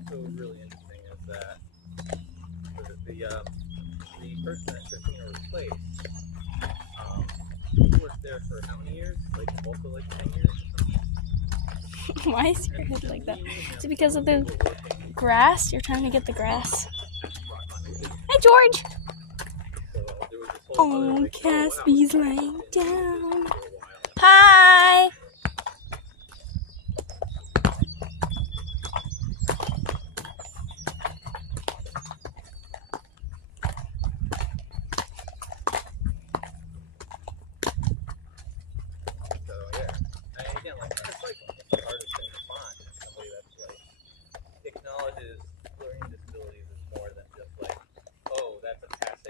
also really interesting is that the person that Christina replaced worked there for how many years? Like also like 10 years or something? Why is your head like that? Is it because of the grass? You're trying to get the grass. Hey, George! Oh, Caspy's laying down. Hi!